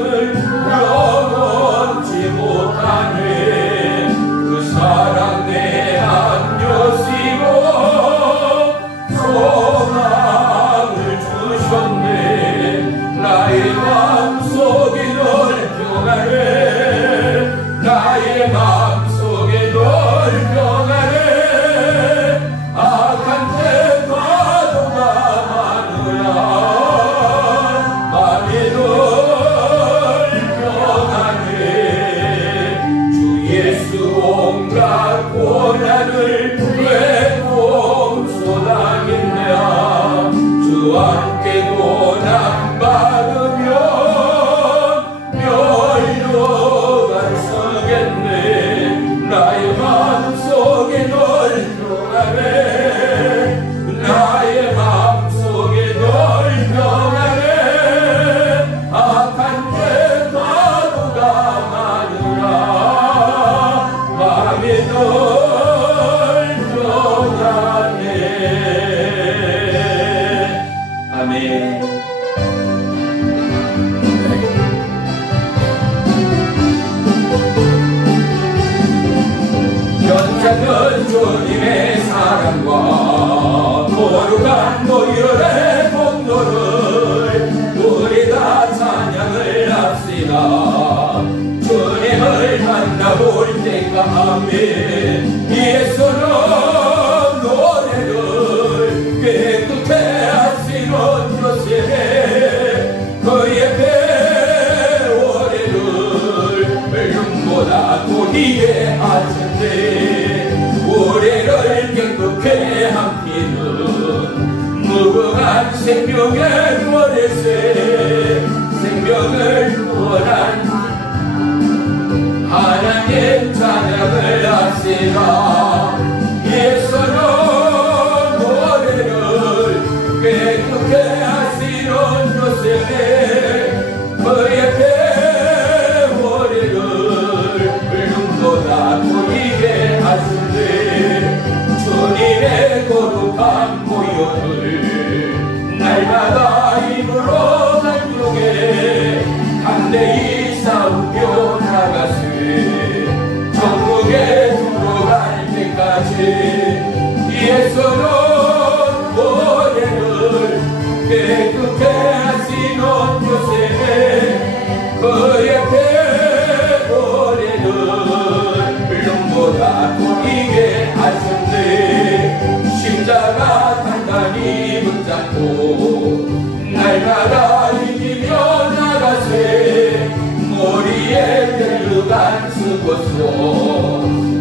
사랑을 영원치 못하네. 그 사랑 내 안겨시고 소망을 주셨네. 나의 마음속에 널 평안해. 나의 마음속에 널 평안해. 악한 때 과도가 많으나 마음에 널 평안해. 주 예수 온갖 고난을 외로움 쏟아겠냐. 주와 함께 고난 받으면 멸류관 쓰겠네. 나의 마음속에 널 평안해. 나의 마음속에 널 평안해. 악한 죄 과도가 많으나 마음에 널 평안해. 아멘. 연장은 주님의 사랑과 거룩한 보혈의 공로를 우리 다 찬양을 합시다. 주님을 만나볼 때가 아멘. 예수는 노래를 깨끗해 하시는 요셉 그의 배오래를 눈보다 고리게 하신대. 우리를 깨끗해 함기는 무궁한 생명의 노래세. 생명을 구원한 하나님 찬양을 합시다. 예수는 노래를 깨끗해 하시는 요셉의 그의 배오래를 눈보다 보이게 하시네. 주님의 거룩한 보혈을 날마다 입으로 단용해 담대히 싸우며 나가세. 천국에 들어갈 때까지 예수는 노래를 깨끗해 하시는 요셉의 그의 배오래를 눈보다 보이게 하셨네. 십자가 단단히 붙잡고 날마다 이기며 나가세. 머리에 벨루간 쓰고서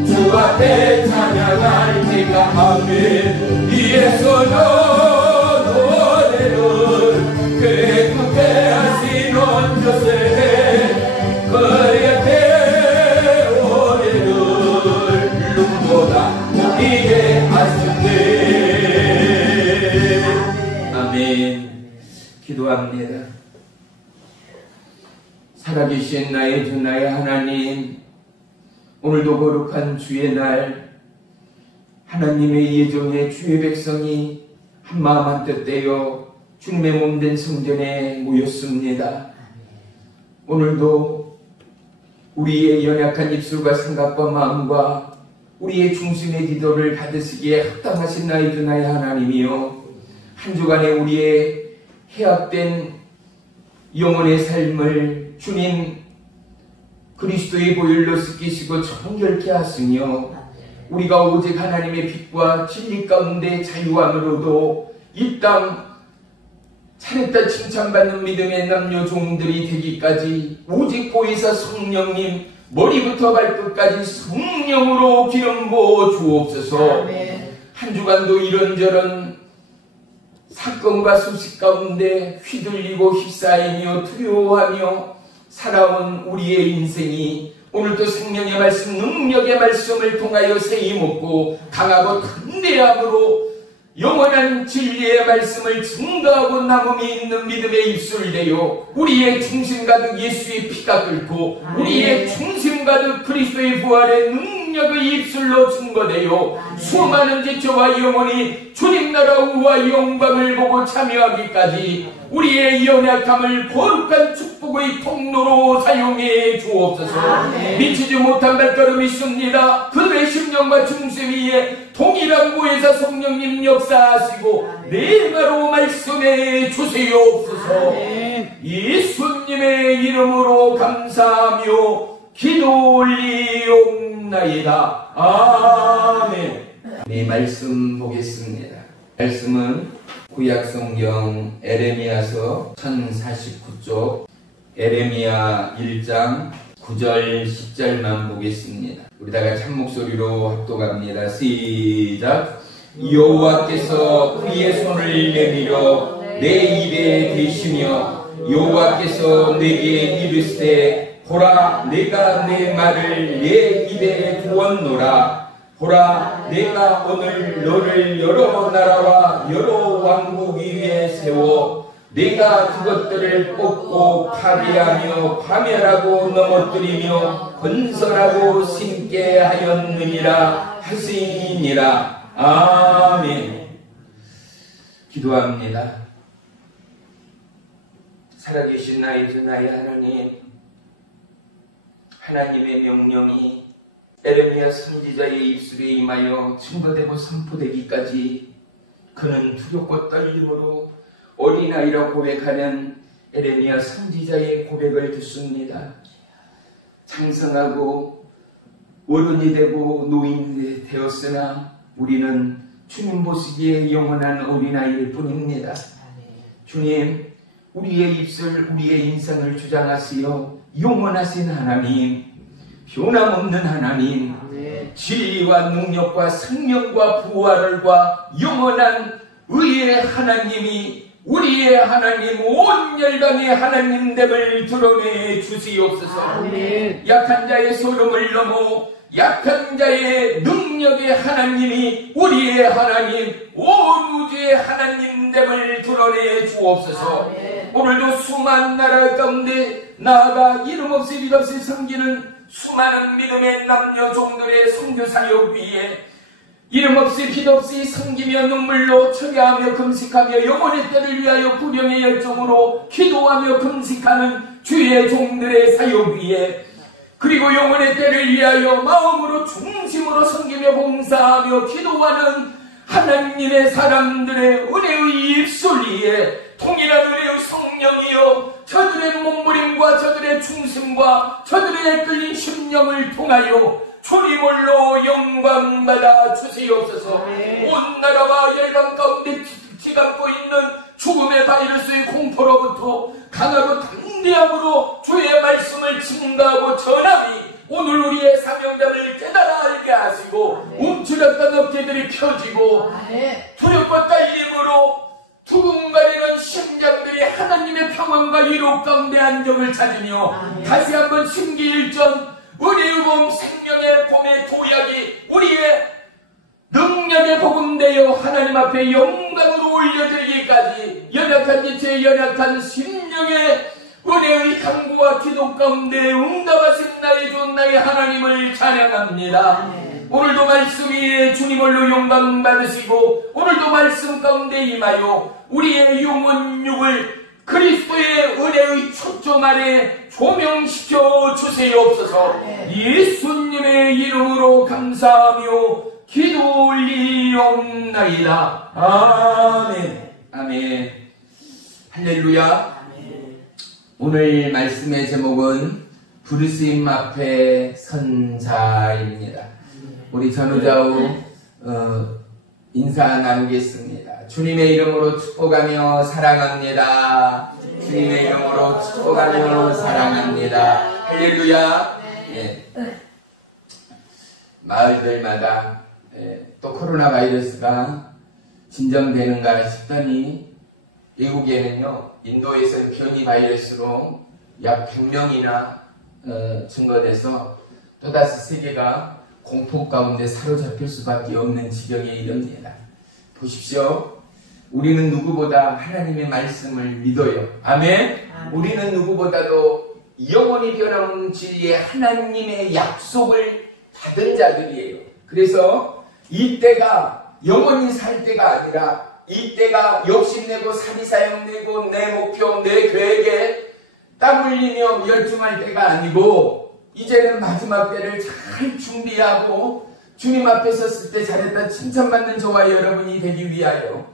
주 앞에 찬양할 때가 아멘. 예수는 노래를 깨끗해 하시는 요셉의 그의 배오래를 눈보다 보이게 하시네. 아멘. 기도합니다. 살아계신 나의 주 나의 하나님, 오늘도 거룩한 주의 날 하나님의 예정의 주의 백성이 한마음 한뜻 되어 주님의 몸된 성전에 모였습니다. 오늘도 우리의 연약한 입술과 생각과 마음과 우리의 중심의 기도를 받으시기에 합당하신 나의 주 나의 하나님이여, 한 주간에 우리의 해악된 영혼의 삶을 주님 그리스도의 보혈로 씻기시고 정결케 하시며 우리가 오직 하나님의 빛과 진리 가운데 자유함으로도 이 땅 차렸다 칭찬받는 믿음의 남녀 종들이 되기까지 오직 보혜사 성령님 머리부터 발끝까지 성령으로 기름 부어 주옵소서. 한 주간도 이런저런 사건과 소식 가운데 휘둘리고 휩싸이며 두려워하며 살아온 우리의 인생이 오늘도 생명의 말씀, 능력의 말씀을 통하여 세임 얻고 강하고 담대함으로 영원한 진리의 말씀을 증거하고 남음이 있는 믿음의 입술 되어 우리의 중심 가득 예수의 피가 끓고 우리의 중심 가득 그리스도의 부활의 능력 능력의 입술로 증거되어 수많은 지체와 영혼이 주님 나라와 영광을 보고 참여하기까지 우리의 연약함을 거룩한 축복의 통로로 사용해 주옵소서. 미치지 못한 발걸음이 있습니다. 그들의 심령과 중심 위에 동일한 보혜사 성령님 역사하시고 내가로 말씀해 주시옵소서. 예수님의 이름으로 감사하며 기도 올리옵나이다. 아멘. 네, 말씀 보겠습니다. 말씀은 구약성경 에레미야서 1049쪽 에레미야 1장 9절 10절만 보겠습니다. 우리 다 같이 한 목소리로 합독합니다. 시작. 여호와께서 그의 손을 내밀어 내 입에 대시며 여호와께서 내게 이르시되 보라, 내가 내 말을 내 입에 두었노라. 보라, 내가 오늘 너를 여러 나라와 여러 왕국 위에 세워 내가 그것들을 뽑고 파괴하며 파멸하고 넘어뜨리며 건설하고 심게 하였느니라 하시니라. 아멘. 기도합니다. 살아계신 나의 주 나의 하나님, 하나님의 명령이 에레미야 선지자의 입술에 임하여 증거되고 선포되기까지 그는 두렵고 떨림으로 어린아이라 고백하는 에레미야 선지자의 고백을 듣습니다. 장성하고 어른이 되고 노인이 되었으나 우리는 주님 보시기에 영원한 어린아이일 뿐입니다. 주님, 우리의 입술, 우리의 인생을 주장하시어 영원하신 하나님, 변함없는 하나님, 지혜와 능력과 생명과 부활과 영원한 의의 하나님이 우리의 하나님, 온 열방의 하나님됨을 드러내 주시옵소서. 아멘. 약한 자의 소름을 넘어 약한 자의 능력의 하나님이 우리의 하나님, 온 우주의 하나님됨을 드러내 주옵소서. 아멘. 오늘도 수많은 나라 가운데 나아가 이름 없이 빛 없이 섬기는 수많은 믿음의 남녀 종들의 선교 사역 위에 이름 없이 빛 없이 섬기며 눈물로 처개하며 금식하며 영혼의 때를 위하여 구령의 열정으로 기도하며 금식하는 주의 종들의 사역 위에 그리고 영혼의 때를 위하여 마음으로 중심으로 섬기며 봉사하며 기도하는 하나님의 사람들의 은혜의 입술 위에 통일한 은혜의 성령이여 저들의 몸부림과 저들의 중심과 저들의 끌린 심령을 통하여 주님홀로 영광받아 주시옵소서. 온 나라와 열방 가운데 지감고 있는 죽음의 바이러스의 공포로부터 강하고 담대함으로 주의 말씀을 증거하고 전함이 오늘 우리의 사명감을 깨달아 알게 하시고 움츠렸던 어깨들이 펴지고 두렵고 떨림으로 두근거리는 심장들이 하나님의 평안과 이룩 가운데 안정을 찾으며 다시 한번 심기일전 우리의 봄 생명의 봄의 도약이 우리의 능력의 복음되어 하나님 앞에 영광으로 올려드리기까지 연약한 지체의 연약한 심령의 은혜의 강구와 기도 가운데 응답하신 나의 주 나의 하나님을 찬양합니다. 오늘도 말씀 위에 주님을로 영광 받으시고 오늘도 말씀 가운데 임하여 우리의 영혼육을 그리스도의 은혜의 초점 아래 조명시켜 주시옵소서. 예수님의 이름으로 감사하며 기도 올리옵나이다. 아멘. 아멘. 할렐루야. 오늘 말씀의 제목은 부르심 앞에 선 자입니다. 우리 전우좌우 인사 나누겠습니다. 주님의 이름으로 축복하며 사랑합니다. 주님의 이름으로 축복하며 사랑합니다. 할렐루야. 예. 마을들마다 또 코로나 바이러스가 진정되는가 싶더니 미국에는요, 인도에서는 변이 바이러스로 약 100명이나 증거돼서 또다시 세계가 공포 가운데 사로잡힐 수밖에 없는 지경에 이릅니다. 보십시오. 우리는 누구보다 하나님의 말씀을 믿어요. 아멘. 우리는 누구보다도 영원히 변함없는 진리의 하나님의 약속을 받은 자들이에요. 그래서 이때가 영원히 살 때가 아니라 이때가 욕심내고 사리사욕내고 내 목표 내 계획에 땀 흘리며 열중할 때가 아니고 이제는 마지막 때를 잘 준비하고 주님 앞에 섰을 때 잘했다 칭찬받는 저와 여러분이 되기 위하여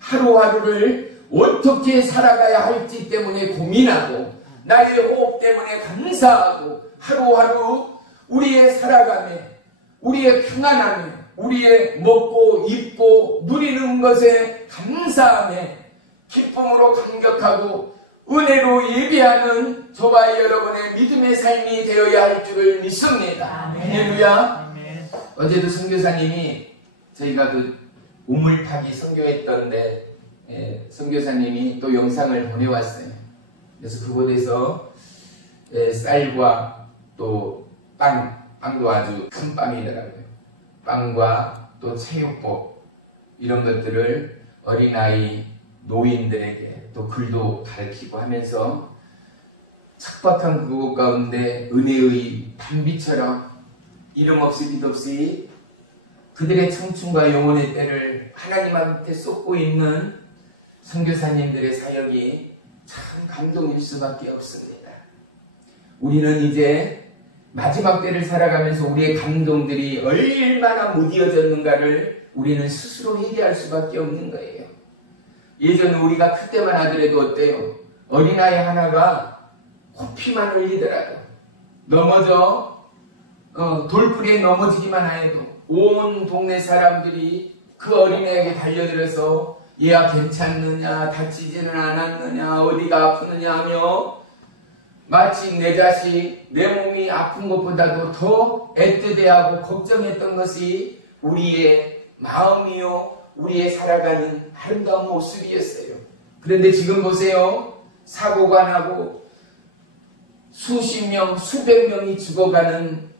하루하루를 어떻게 살아가야 할지 때문에 고민하고 나의 호흡 때문에 감사하고 하루하루 우리의 살아감에 우리의 평안함에 우리의 먹고 입고 누리는 것에 감사함에 기쁨으로 감격하고 은혜로 예배하는 저와 여러분의 믿음의 삶이 되어야 할 줄을 믿습니다. 할렐루야. 어제도 선교사님이 저희가 그 우물파기 선교했던데 선교사님이 또 영상을 보내왔어요. 그래서 그곳에서 쌀과 또 빵도 아주 큰 빵이더라고요. 빵과 또 체육복 이런 것들을 어린아이 노인들에게 또 글도 가르치고 하면서 척박한 그곳 가운데 은혜의 단비처럼 이름 없이 빛 없이 그들의 청춘과 영혼의 때를 하나님한테 쏟고 있는 선교사님들의 사역이 참 감동일 수밖에 없습니다. 우리는 이제 마지막 때를 살아가면서 우리의 감동들이 얼마나 무디어졌는가를 우리는 스스로 회개할 수밖에 없는 거예요. 예전에 우리가 클 때만 하더라도 어때요? 어린아이 하나가 코피만 흘리더라도 넘어져 돌풀이에 넘어지기만 해도 온 동네 사람들이 그 어린애에게 달려들어서 얘야 괜찮느냐 다치지는 않았느냐 어디가 아프느냐 하며 마치 내 자식 내 몸이 아픈 것보다도 더 애틋해하고 걱정했던 것이 우리의 마음이요 우리의 살아가는 아름다운 모습이었어요. 그런데 지금 보세요. 사고가 나고 수십 명 수백 명이 죽어가는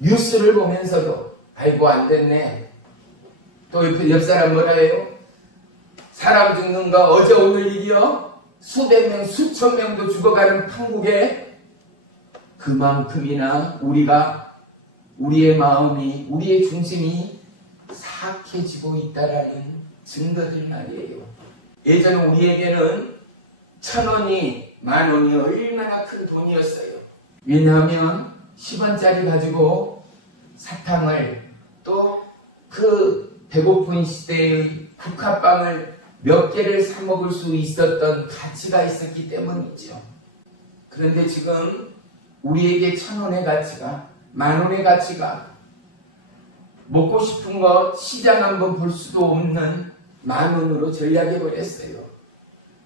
뉴스를 보면서도 아이고 안 됐네. 또 옆 사람 뭐라 해요? 사람 죽는 거 어제 오늘 일이요? 수백 명 수천 명도 죽어가는 판국에 그만큼이나 우리의 마음이 우리의 중심이 사악해지고 있다라는 증거들 말이에요. 예전에 우리에게는 1,000원이 10,000원이 얼마나 큰 돈이었어요. 왜냐하면 10원짜리 가지고 사탕을 또 그 배고픈 시대의 국화빵을 몇 개를 사 먹을 수 있었던 가치가 있었기 때문이죠. 그런데 지금 우리에게 1,000원의 가치가 10,000원의 가치가 먹고 싶은 거 시장 한번 볼 수도 없는 10,000원으로 전락해버렸어요.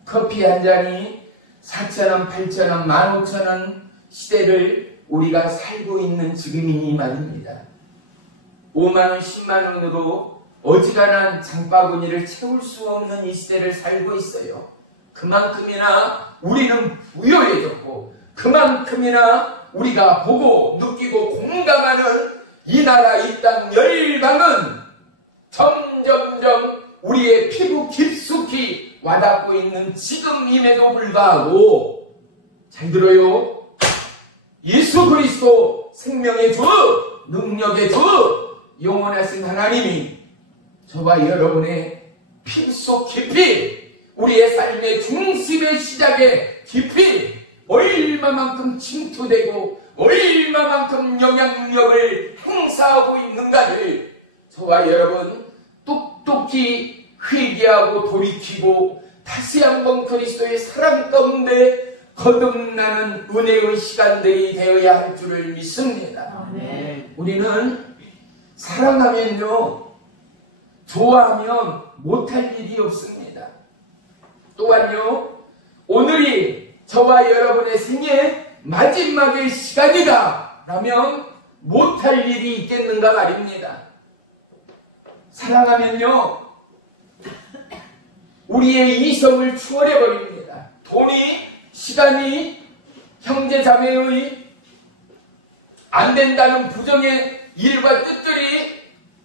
커피 한 잔이 4,000원, 8,000원, 15,000원 시대를 우리가 살고 있는 지금이니 말입니다. 5만원, 10만원으로 어지간한 장바구니를 채울 수 없는 이 시대를 살고 있어요. 그만큼이나 우리는 부여해졌고 그만큼이나 우리가 보고 느끼고 공감하는 이 나라 이 땅 열방은 점점점 우리의 피부 깊숙이 와닿고 있는 지금임에도 불구하고 잘 들어요. 예수 그리스도 생명의 주 능력의 주 영원하신 하나님이 저와 여러분의 피속 깊이 우리의 삶의 중심의 시작에 깊이 얼마만큼 침투되고 얼마만큼 영향력을 행사하고 있는가를 저와 여러분 똑똑히 회개하고 돌이키고 다시 한번 그리스도의 사랑 가운데 거듭나는 은혜의 시간들이 되어야 할 줄을 믿습니다. 우리는 사랑하면요 좋아하면 못할 일이 없습니다. 또한요 오늘이 저와 여러분의 생애 마지막의 시간이다 라면 못할 일이 있겠는가 말입니다. 사랑하면요 우리의 이성을 추월해버립니다. 돈이 시간이 형제자매의 안 된다는 부정의 일과 뜻들이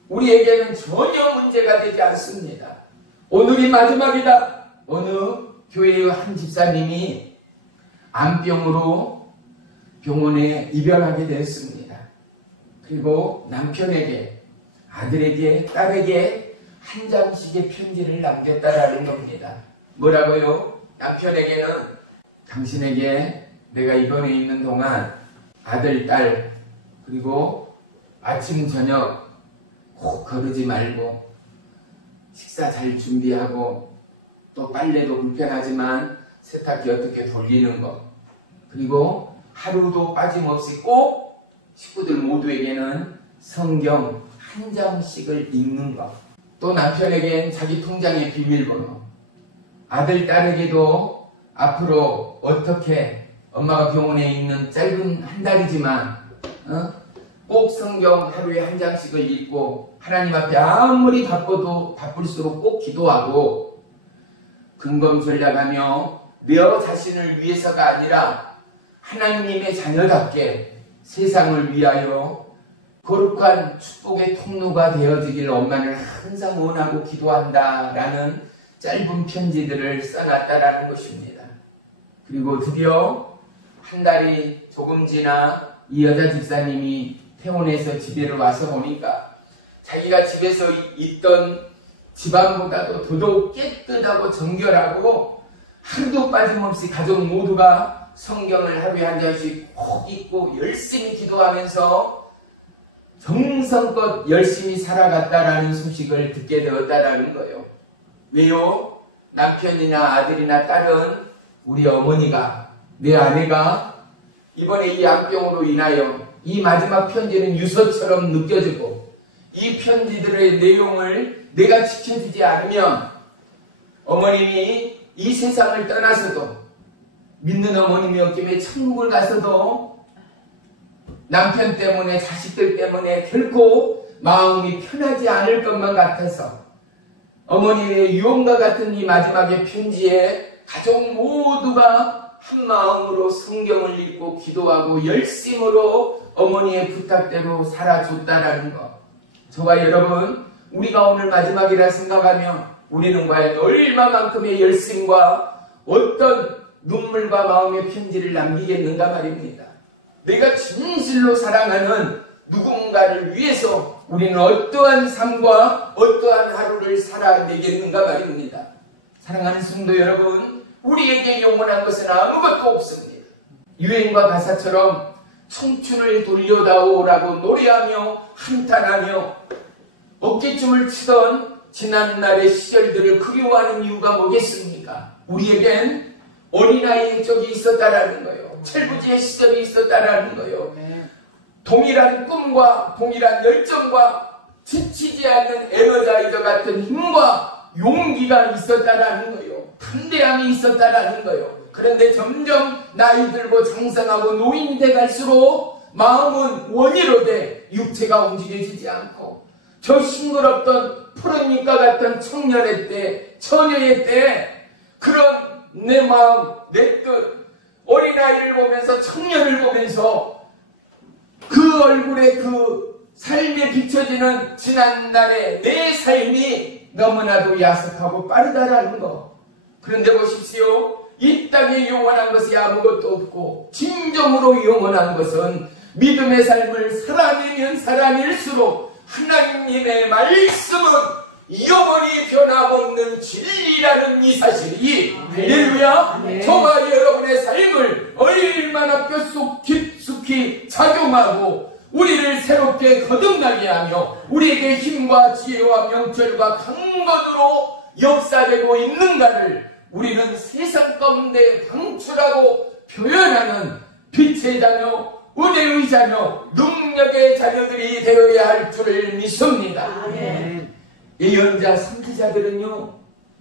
우리에게는 전혀 문제가 되지 않습니다. 오늘이 마지막이다. 어느 교회의 한 집사님이 암병으로 병원에 입원하게 되었습니다. 그리고 남편에게, 아들에게, 딸에게 한 장씩의 편지를 남겼다라는 겁니다. 뭐라고요? 남편에게는 당신에게 내가 입원해 있는 동안 아들, 딸, 그리고 아침, 저녁 꼭 거르지 말고 식사 잘 준비하고 또 빨래도 불편하지만 세탁기 어떻게 돌리는 거, 그리고 하루도 빠짐없이 꼭 식구들 모두에게는 성경 한 장씩을 읽는 것, 또 남편에겐 자기 통장의 비밀번호, 아들, 딸에게도 앞으로 어떻게 엄마가 병원에 있는 짧은 한 달이지만 꼭 성경 하루에 한 장씩을 읽고 하나님 앞에 아무리 바빠도 바쁠수록 꼭 기도하고 근검전략하며 내 자신을 위해서가 아니라 하나님의 자녀답게 세상을 위하여 거룩한 축복의 통로가 되어지길 엄마는 항상 원하고 기도한다라는 짧은 편지들을 써놨다라는 것입니다. 그리고 드디어 한 달이 조금 지나 이 여자 집사님이 퇴원해서 집에로 와서 보니까 자기가 집에서 있던 집안보다도 더더욱 깨끗하고 정결하고 하루도 빠짐없이 가족 모두가 성경을 하루에 한 장씩 꼭 읽고 열심히 기도하면서 정성껏 열심히 살아갔다라는 소식을 듣게 되었다라는 거예요. 왜요? 남편이나 아들이나 딸은 우리 어머니가, 내 아내가 이번에 이 암병으로 인하여 이 마지막 편지는 유서처럼 느껴지고 이 편지들의 내용을 내가 지켜주지 않으면 어머님이 이 세상을 떠나서도 믿는 어머님이었기에 천국을 가서도 남편 때문에 자식들 때문에 결코 마음이 편하지 않을 것만 같아서 어머니의 유언과 같은 이 마지막의 편지에 가족 모두가 한 마음으로 성경을 읽고 기도하고 열심으로 어머니의 부탁대로 살아줬다라는 것. 저와 여러분, 우리가 오늘 마지막이라 생각하면 우리는 과연 얼마만큼의 열심과 어떤 눈물과 마음의 편지를 남기겠는가 말입니다. 내가 진실로 사랑하는 누군가를 위해서 우리는 어떠한 삶과 어떠한 하루를 살아내겠는가 말입니다. 사랑하는 성도 여러분, 우리에게 영원한 것은 아무것도 없습니다. 유행과 가사처럼 청춘을 돌려다오라고 노래하며 한탄하며 어깨춤을 치던 지난날의 시절들을 그리워하는 이유가 뭐겠습니까? 우리에겐 어린아이의 적이 있었다라는 거예요. 철부지의 시절이 있었다라는 거예요. 동일한 꿈과 동일한 열정과 지치지 않는 에너자이저 같은 힘과 용기가 있었다라는 거예요. 담대함이 있었다라는 거예요. 그런데 점점 나이 들고 장성하고 노인이 돼 갈수록 마음은 원이로 돼 육체가 움직여지지 않고 저 싱그럽던 푸른잎과 같은 청년의 때, 처녀의 때 그런 내 마음, 내 뜻, 어린아이를 보면서 청년을 보면서 그 얼굴에 그 삶에 비춰지는 지난날의 내 삶이 너무나도 야속하고 빠르다라는 거. 그런데 보십시오. 이 땅에 영원한 것이 아무것도 없고 진정으로 영원한 것은 믿음의 삶을 살아내면 살아낼수록 하나님의 말씀은 영원히 변함없는 진리라는 이 사실이 할렐루야 저와 여러분의 삶을 얼마나 뼛속 깊숙이 작용하고 우리를 새롭게 거듭나게 하며 우리에게 힘과 지혜와 명철과 강건으로 역사되고 있는가를 우리는 세상 가운데 방출하고 표현하는 빛의 자녀, 은혜의 자녀, 능력의 자녀들이 되어야 할 줄을 믿습니다. 예언자 선지자들은요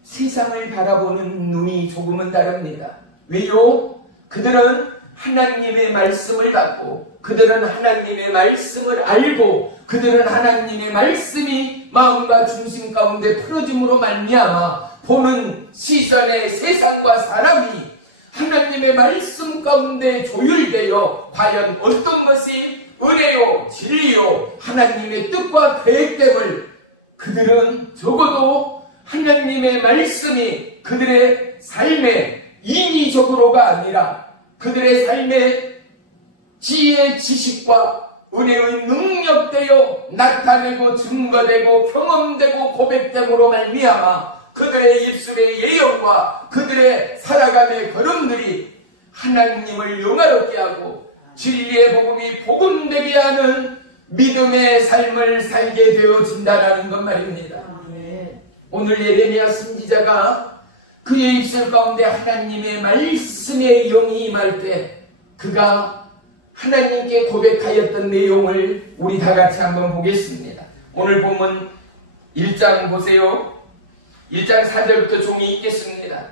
세상을 바라보는 눈이 조금은 다릅니다. 왜요? 그들은 하나님의 말씀을 받고 그들은 하나님의 말씀을 알고 그들은 하나님의 말씀이 마음과 중심 가운데 풀어짐으로 말미암아 보는 시선의 세상과 사람이 하나님의 말씀 가운데 조율되어 과연 어떤 것이 은혜요 진리요 하나님의 뜻과 계획됨을 그들은 적어도 하나님의 말씀이 그들의 삶의 인위적으로가 아니라 그들의 삶의 지혜, 지식과 은혜의 능력되어 나타내고 증거되고 경험되고 고백됨으로 말미암아 그들의 입술의 예언과 그들의 살아감의 걸음들이 하나님을 영화롭게 하고 진리의 복음이 복음되게 하는 믿음의 삶을 살게 되어진다라는 것 말입니다. 오늘 예레미야 선지자가 그의 입술 가운데 하나님의 말씀의 영이 임할 때 그가 하나님께 고백하였던 내용을 우리 다 같이 한번 보겠습니다. 오늘 본문 1장 보세요. 1장 4절부터 종이 읽겠습니다.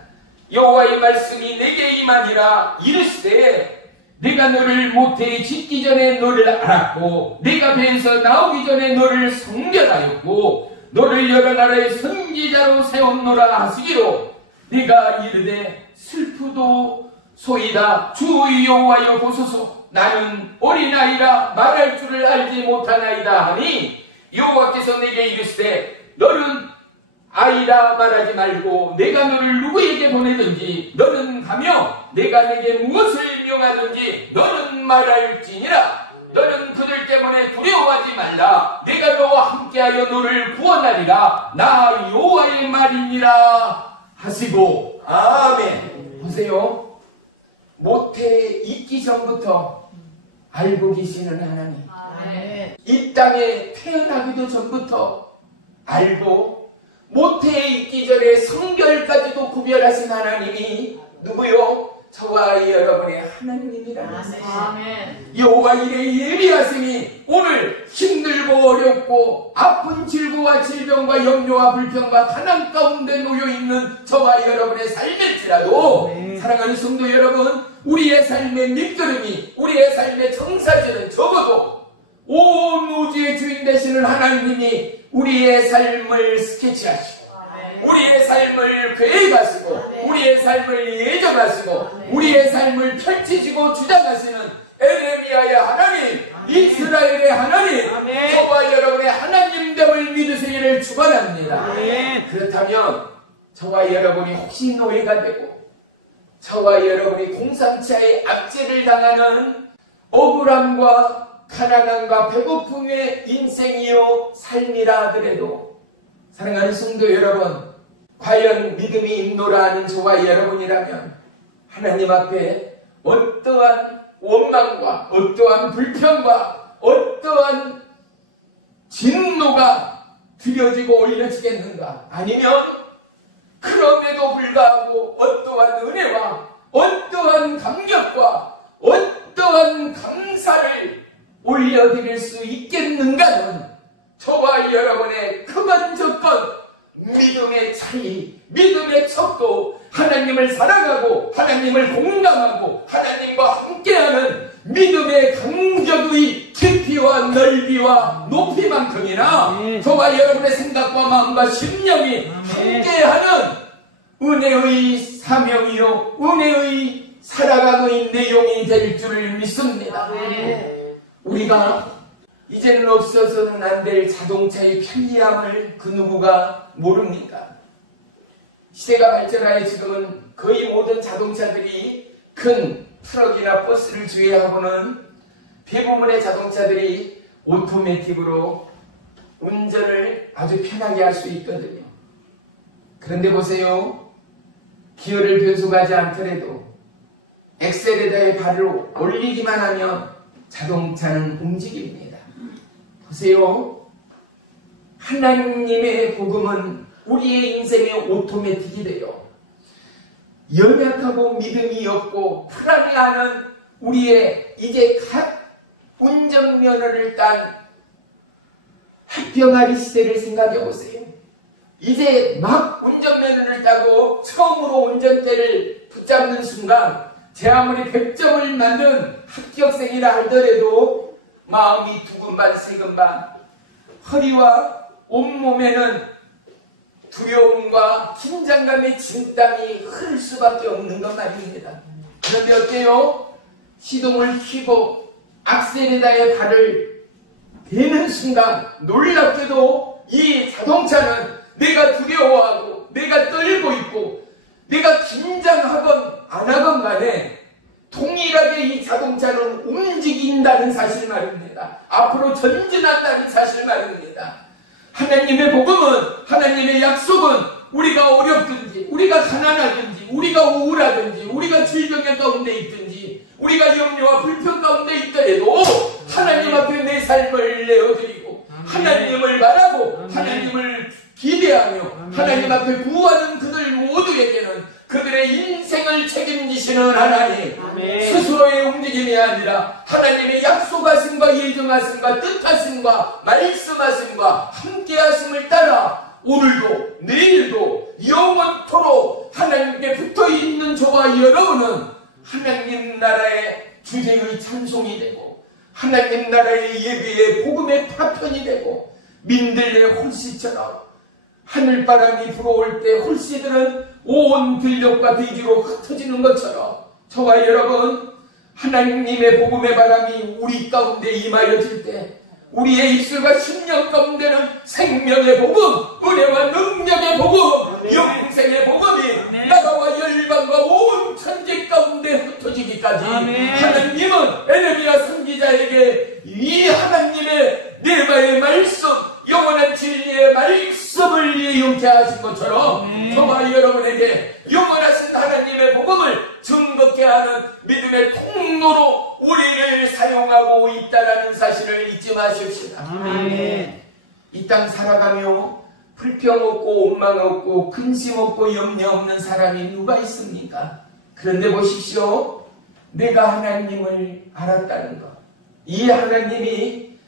여호와의 말씀이 내게 임하니라. 이르시되 내가 너를 모태에 짓기 전에 너를 알았고 내가 배에서 나오기 전에 너를 성별하였고 너를 여러 나라의 선지자로 세웠노라 하시기로 네가 이르되 슬프도소이다. 주 여호와여 보소서 나는 어린아이라 말할 줄을 알지 못하나이다 하니 여호와께서 내게 이르시되 너는 아이라 말하지 말고 내가 너를 누구에게 보내든지 너는 가며 내가 내게 무엇을 명하든지 너는 말할지니라. 너는 그들 때문에 두려워하지 말라. 내가 너와 함께하여 너를 구원하리라. 나 여호와의 말이니라 하시고. 아멘. 보세요. 모태에 있기 전부터 알고 계시는 하나님. 아멘. 이 땅에 태어나기도 전부터 알고 모태에 있기 전에 성별까지도 구별하신 하나님이 누구요? 저와 여러분의 하나님이라는 아멘. 여호와 이레 예비하심이 오늘 힘들고 어렵고 아픈 질고와 질병과 염려와 불평과 가난 가운데 놓여있는 저와 여러분의 삶일지라도 사랑하는 성도 여러분, 우리의 삶의 밑거름이, 우리의 삶의 정사지는 적어도 온 우주의 주인 되시는 하나님이 우리의 삶을 스케치하시고 우리의 삶을 계획하시고 우리의 삶을 예정하시고 우리의 삶을 펼치시고 주장하시는 에레미야의 하나님, 이스라엘의 하나님, 저와 여러분의 하나님됨을 믿으시기를 축원합니다. 그렇다면 저와 여러분이 혹시 노예가 되고 저와 여러분이 공산차의 압제를 당하는 억울함과 가난함과 배고픔의 인생이요 삶이라 하더라도 사랑하는 성도 여러분, 과연 믿음이 있노라 하는 저와 여러분이라면 하나님 앞에 어떠한 원망과 어떠한 불평과 어떠한 진노가 드려지고 올려지겠는가? 아니면 그럼에도 불구하고 어떠한 은혜와 어떠한 감격과 어떠한 감사를 올려드릴 수 있겠는가는 저와 여러분의 그만 조건, 믿음의 차이, 믿음의 척도, 하나님을 사랑하고 하나님을 공감하고 하나님과 함께하는 믿음의 간격의 깊이와 넓이와 높이만큼이나 저와 여러분의 생각과 마음과 심령이 함께하는 은혜의 사명이요 은혜의 살아가는 내용이 될 줄을 믿습니다. 우리가 이제는 없어서는 안 될 자동차의 편리함을 그 누구가 모릅니까? 시대가 발전하여 지금은 거의 모든 자동차들이 큰 트럭이나 버스를 주행하고는 대부분의 자동차들이 오토매틱으로 운전을 아주 편하게 할 수 있거든요. 그런데 보세요. 기어를 변속하지 않더라도 엑셀에다의 발을 올리기만 하면 자동차는 움직입니다. 보세요. 하나님의 복음은 우리의 인생의 오토매틱이 돼요. 연약하고 믿음이 없고 불안해하는 우리의 이제 각 운전면허를 딴 합병아리 시대를 생각해 보세요. 이제 막 운전면허를 따고 처음으로 운전대를 붙잡는 순간 제 아무리 100점을 맞는 합격생이라 하더라도 마음이 두근반 세근반, 허리와 온몸에는 두려움과 긴장감의 진땀이 흐를 수밖에 없는 것 말입니다. 그런데 어때요? 시동을 켜고 악셀에다의 발을 대는 순간 놀랍게도 이 자동차는 내가 두려워하고 내가 떨고 있고 내가 긴장하건 안 하건 간에 동일하게 이 자동차는 움직인다는 사실 말입니다. 앞으로 전진한다는 사실 말입니다. 하나님의 복음은, 하나님의 약속은 우리가 어렵든지, 우리가 가난하든지, 우리가 우울하든지, 우리가 질병의 가운데 있든지, 우리가 염려와 불평 가운데 있더라도 하나님 앞에 내 삶을 내어드리고 하나님을 바라고 하나님을 기대하며 하나님 앞에 구하는 그들 모두에게는 그들의 인생을 책임지시는 하나님, 스스로의 움직임이 아니라 하나님의 약속하심과 예정하심과 뜻하심과 말씀하심과 함께하심을 따라 오늘도 내일도 영원토록 하나님께 붙어있는 저와 여러분은 하나님 나라의 주제의 찬송이 되고 하나님 나라의 예배의 복음의 파편이 되고 민들레 홀씨처럼 하늘바람이 불어올 때 홀씨들은 온 들녘과 대지로 흩어지는 것처럼 저와 여러분 하나님의 복음의 바람이 우리 가운데 임하여질 때 우리의 입술과 심령 가운데는 생명의 복음, 은혜와 능력의 복음, 영생의 복음이 나라와 열방과 온 천지 가운데 흩어지기까지 하나님은 에레미야 선지자에게 이 하나님의 네바의 말씀, 영원한 진리의 말씀을 예용케 하신 것처럼 저와 여러분에게 영원하신 하나님의 복음을 증거케 하는 믿음의 통로로 우리를 사용하고 있다는 사실을 잊지 마십시다. 이 땅 살아가며 불평 없고 원망 없고 근심 없고 염려 없는 사람이 누가 있습니까? 그런데 보십시오. 내가 하나님을 알았다는 것, 이 하나님이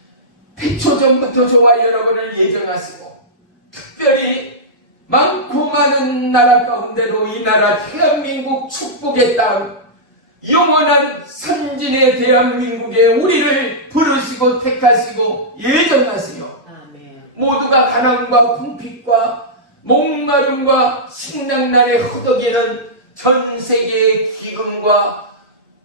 100초 전부터 저와 여러분을 예정하시고 특별히 많고 많은 나라 가운데로 이 나라 대한민국 축복의 땅, 영원한 선진의 대한민국에 우리를 부르시고 택하시고 예정하시며 모두가 가난과 궁핍과 목마름과 식량난에 허덕이는 전 세계의 기근과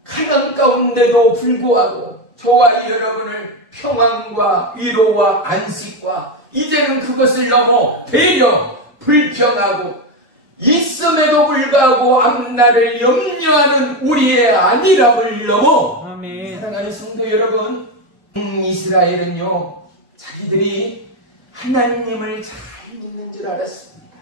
가난 가운데도 불구하고 저와 여러분을 평안과 위로와 안식과 이제는 그것을 넘어 배려, 불평하고 있음에도 불구하고 앞날을 염려하는 우리의 안일함을 넘어 사랑하는 성도 여러분, 이스라엘은요 자기들이 하나님을 잘 믿는 줄 알았습니다.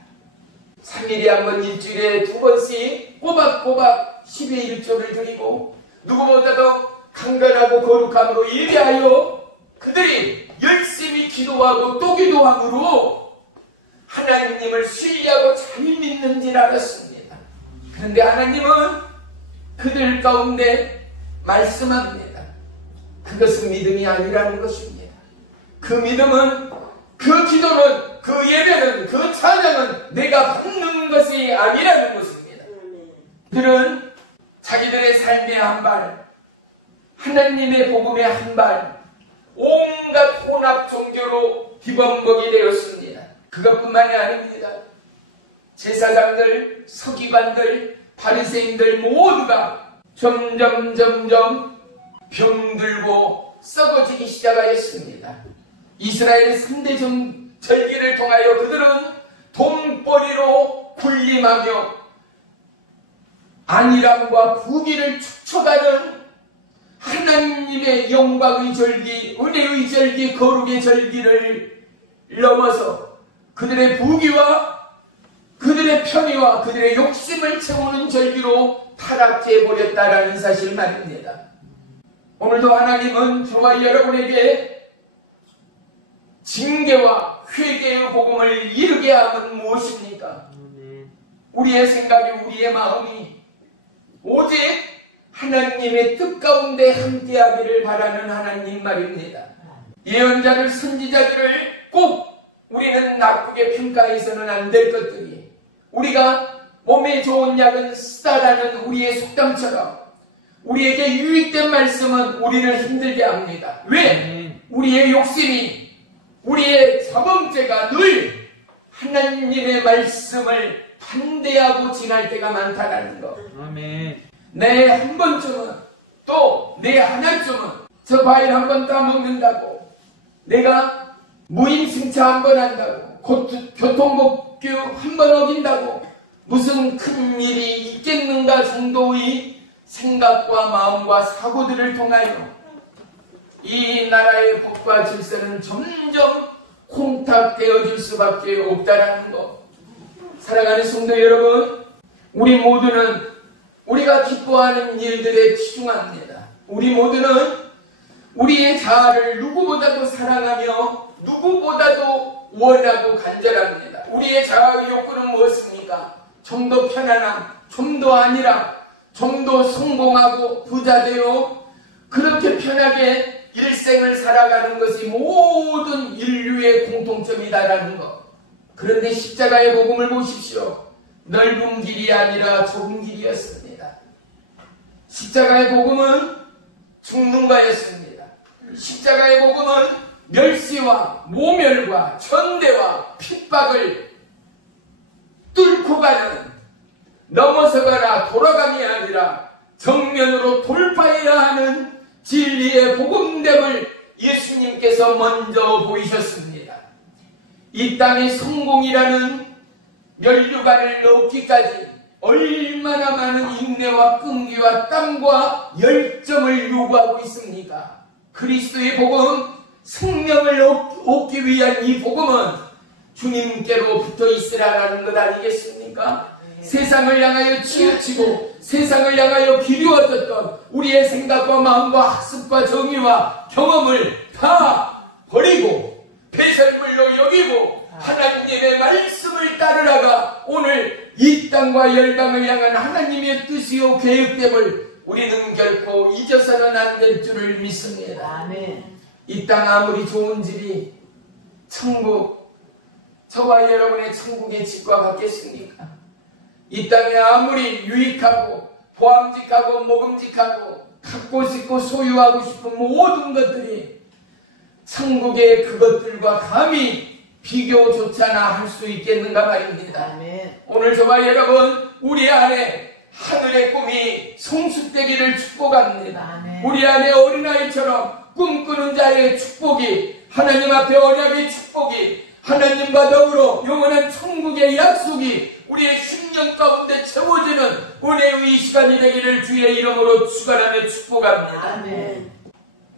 3일에 한 번, 일주일에 2번씩 꼬박꼬박 10의 1조를 드리고 누구보다도 강건하고 거룩함으로 예배하여 그들이 열심히 기도하고 또 기도함으로 하나님을 신뢰하고 잘 믿는 줄 알았습니다. 그런데 하나님은 그들 가운데 말씀합니다. 그것은 믿음이 아니라는 것입니다. 그 믿음은, 그 기도는, 그 예배는, 그 찬양은 내가 받는 것이 아니라는 것입니다. 그들은 자기들의 삶의 한 발, 하나님의 복음의 한 발, 온갖 혼합 종교로 뒤범벅이 되었습니다. 그것뿐만이 아닙니다. 제사장들, 서기관들, 바리새인들 모두가 점점 병들고 썩어지기 시작하였습니다. 이스라엘의 3대 절기를 통하여 그들은 돈벌이로 군림하며 안일함과 부귀를 축적하는 하나님의 영광의 절기, 은혜의 절기, 거룩의 절기를 넘어서 그들의 부귀와 그들의 편의와 그들의 욕심을 채우는 절기로 타락해 버렸다라는 사실 말입니다. 오늘도 하나님은 저와 여러분에게 징계와 회개의 복음을 이루게 함은 무엇입니까? 우리의 생각이, 우리의 마음이 오직 하나님의 뜻 가운데 함께하기를 바라는 하나님 말입니다. 예언자들, 선지자들을 꼭 우리는 나쁘게 평가해서는 안 될 것들이, 우리가 몸에 좋은 약은 쓰다라는 우리의 속담처럼 우리에게 유익된 말씀은 우리를 힘들게 합니다. 왜? 우리의 욕심이, 우리의 자범죄가 늘 하나님의 말씀을 반대하고 지날 때가 많다라는 것. 내 한 번쯤은, 또 내 하나쯤은 저 과일 한 번 따먹는다고, 내가 무임승차 한 번 한다고, 교통법규 한 번 어긴다고 무슨 큰 일이 있겠는가 정도의 생각과 마음과 사고들을 통하여 이 나라의 법과 질서는 점점 콩탁되어질 수밖에 없다라는 것. 사랑하는 성도 여러분, 우리 모두는 우리가 기뻐하는 일들에 치중합니다. 우리 모두는 우리의 자아를 누구보다도 사랑하며 누구보다도 원하고 간절합니다. 우리의 자아의 욕구는 무엇입니까? 좀 더 편안함, 좀 더 안일함, 좀 더 성공하고 부자되어 그렇게 편하게 일생을 살아가는 것이 모든 인류의 공통점이다라는 것. 그런데 십자가의 복음을 보십시오. 넓은 길이 아니라 좁은 길이었습니다. 십자가의 복음은 죽는 거였습니다. 십자가의 복음은 멸시와 모멸과 천대와 핍박을 뚫고 가는, 넘어서가라 돌아감이 아니라 정면으로 돌파해야 하는 진리의 복음됨을 예수님께서 먼저 보이셨습니다. 이 땅의 성공이라는 면류관을 넣기까지 얼마나 많은 인내와 끈기와 땀과 열정을 요구하고 있습니까? 그리스도의 복음, 생명을 얻기 위한 이 복음은 주님께로 붙어 있으라는 것 아니겠습니까? 세상을 향하여 치우치고 세상을 향하여 기울어졌던 우리의 생각과 마음과 학습과 정의와 경험을 다 버리고 배설물로 여기고 하나님의 말씀을 따르다가 오늘 이 땅과 열방을 향한 하나님의 뜻이요 계획됨을 우리는 결코 잊어서는 안 될 줄을 믿습니다. 이 땅 아무리 좋은 집이 천국, 저와 여러분의 천국의 집과 같겠습니까? 이 땅에 아무리 유익하고 보암직하고 먹음직하고 갖고 싶고 소유하고 싶은 모든 것들이 천국의 그것들과 감히 비교조차나 할 수 있겠는가 말입니다. 오늘 저와 여러분, 우리 안에 하늘의 꿈이 성숙되기를 축복합니다. 우리 안에 어린아이처럼 꿈꾸는 자의 축복이, 하나님 앞에 언약의 축복이, 하나님과 더불어 영원한 천국의 약속이 우리의 심령 가운데 채워지는 은혜의 시간이 되기를 주의 이름으로 축원하며 축복합니다.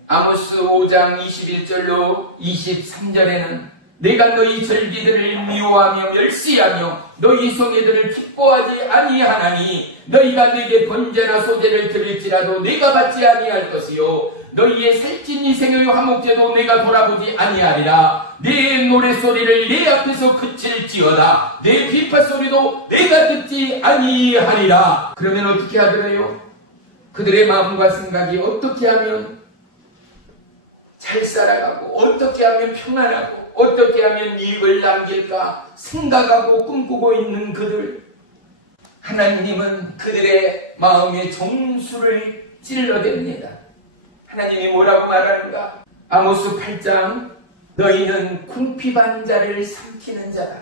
아모스 5장 21절로 23절에는 내가 너희 절기들을 미워하며 멸시하며 너희 성회들을 기뻐하지 아니하나니 너희가 내게 번제나 소제를 드릴지라도 내가 받지 아니할 것이요 너희의 살찐 이생의 화목제도 내가 돌아보지 아니하리라. 내 노랫소리를 내 앞에서 그칠지어다. 내 비파소리도 내가 듣지 아니하리라. 그러면 어떻게 하더래요? 그들의 마음과 생각이 어떻게 하면 잘 살아가고 어떻게 하면 평안하고 어떻게 하면 이익을 남길까 생각하고 꿈꾸고 있는 그들, 하나님은 그들의 마음의 정수를 찔러댑니다. 하나님이 뭐라고 말하는가? 아모스 8장, 너희는 궁핍한 자를 삼키는 자다.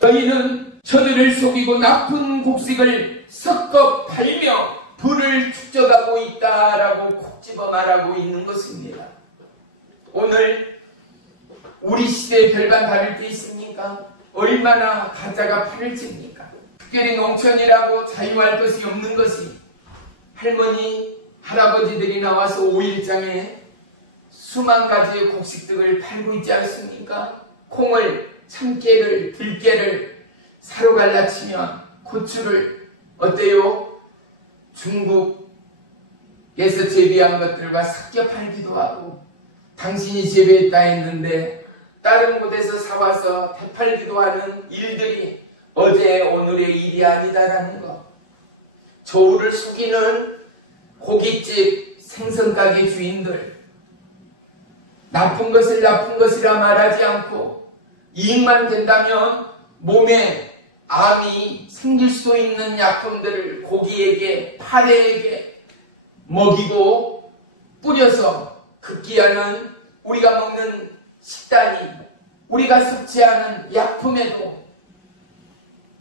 너희는 저들을 속이고 나쁜 곡식을 섞어 팔며 부를 축적하고 있다라고 콕 집어 말하고 있는 것입니다. 오늘 우리 시대에 별반 다를 게 있습니까? 얼마나 가짜가 팔을 칩니까? 특별히 농촌이라고 자유할 것이 없는 것이 할머니, 할아버지들이 나와서 5일장에 수만 가지의 곡식들을 팔고 있지 않습니까? 콩을, 참깨를, 들깨를 사러 갈라치면 고추를 어때요? 중국에서 재배한 것들과 섞여 팔기도 하고 당신이 재배했다 했는데 다른 곳에서 사와서 되팔기도 하는 일들이 어제 오늘의 일이 아니다라는 것. 저울을 속이는 고깃집 생선가게 주인들, 나쁜 것을 나쁜 것이라 말하지 않고 이익만 된다면 몸에 암이 생길 수 있는 약품들을 고기에게, 파래에게 먹이고 뿌려서 급기야는 우리가 먹는 식단이, 우리가 섭취하는 약품에도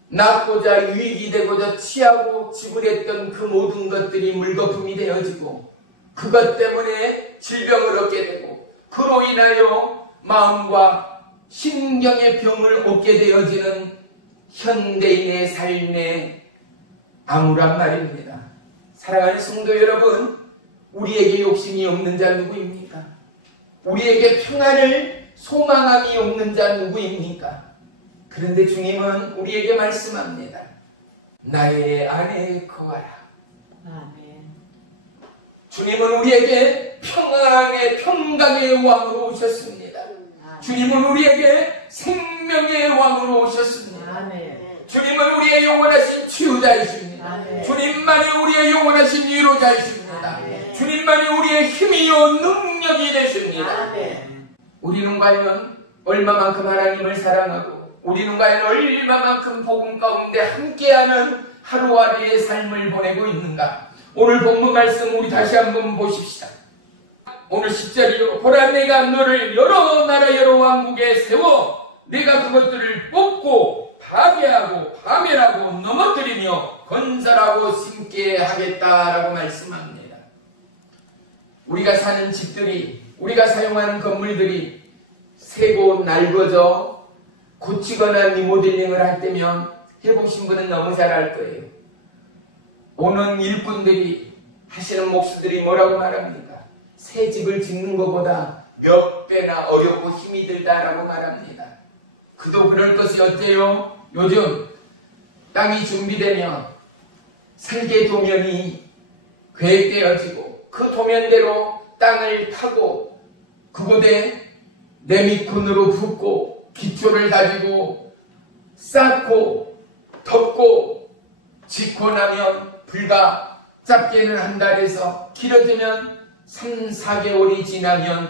낳고자 유익이 되고자 취하고 지불했던 그 모든 것들이 물거품이 되어지고 그것 때문에 질병을 얻게 되고 그로 인하여 마음과 신경의 병을 얻게 되어지는 현대인의 삶의 암울한 말입니다. 사랑하는 성도 여러분, 우리에게 욕심이 없는 자 누구입니까? 우리에게 평안을 소망함이 없는 자 누구입니까? 그런데 주님은 우리에게 말씀합니다. 나의 안에 거하라. 아멘. 주님은 우리에게 평강의 왕으로 오셨습니다. 주님은 우리에게 생명의 왕으로 오셨습니다. 아멘. 주님은 우리의 영원하신 치유자이십니다. 아멘. 주님만이 우리의 영원하신 위로자이십니다. 아멘. 주님만이 우리의 힘이요 능력이 되십니다. 아멘. 우리는 과연 얼마만큼 하나님을 사랑하고 우리는 과연 얼마만큼 복음 가운데 함께하는 하루하루의 삶을 보내고 있는가? 오늘 본문 말씀 우리 다시 한번 보십시다. 오늘 10절이요. 보라, 내가 너를 여러 나라 여러 왕국에 세워 내가 그것들을 뽑고 파괴하고 파멸하고 넘어뜨리며 건설하고 심게 하겠다라고 말씀합니다. 우리가 사는 집들이, 우리가 사용하는 건물들이 새고 낡아져 고치거나 리모델링을 할 때면 해보신 분은 너무 잘 알 거예요. 오는 일꾼들이 하시는 목수들이 뭐라고 말합니까? 새 집을 짓는 것보다 몇 배나 어렵고 힘이 들다라고 말합니다. 그도 그럴 것이 어때요? 요즘 땅이 준비되면 설계 도면이 계획되어지고 그 도면대로 땅을 타고 그곳에 레미콘으로 붓고 기초를 가지고 쌓고 덮고 짓고 나면 불과 짧게는 한 달에서 길어지면 3, 4개월이 지나면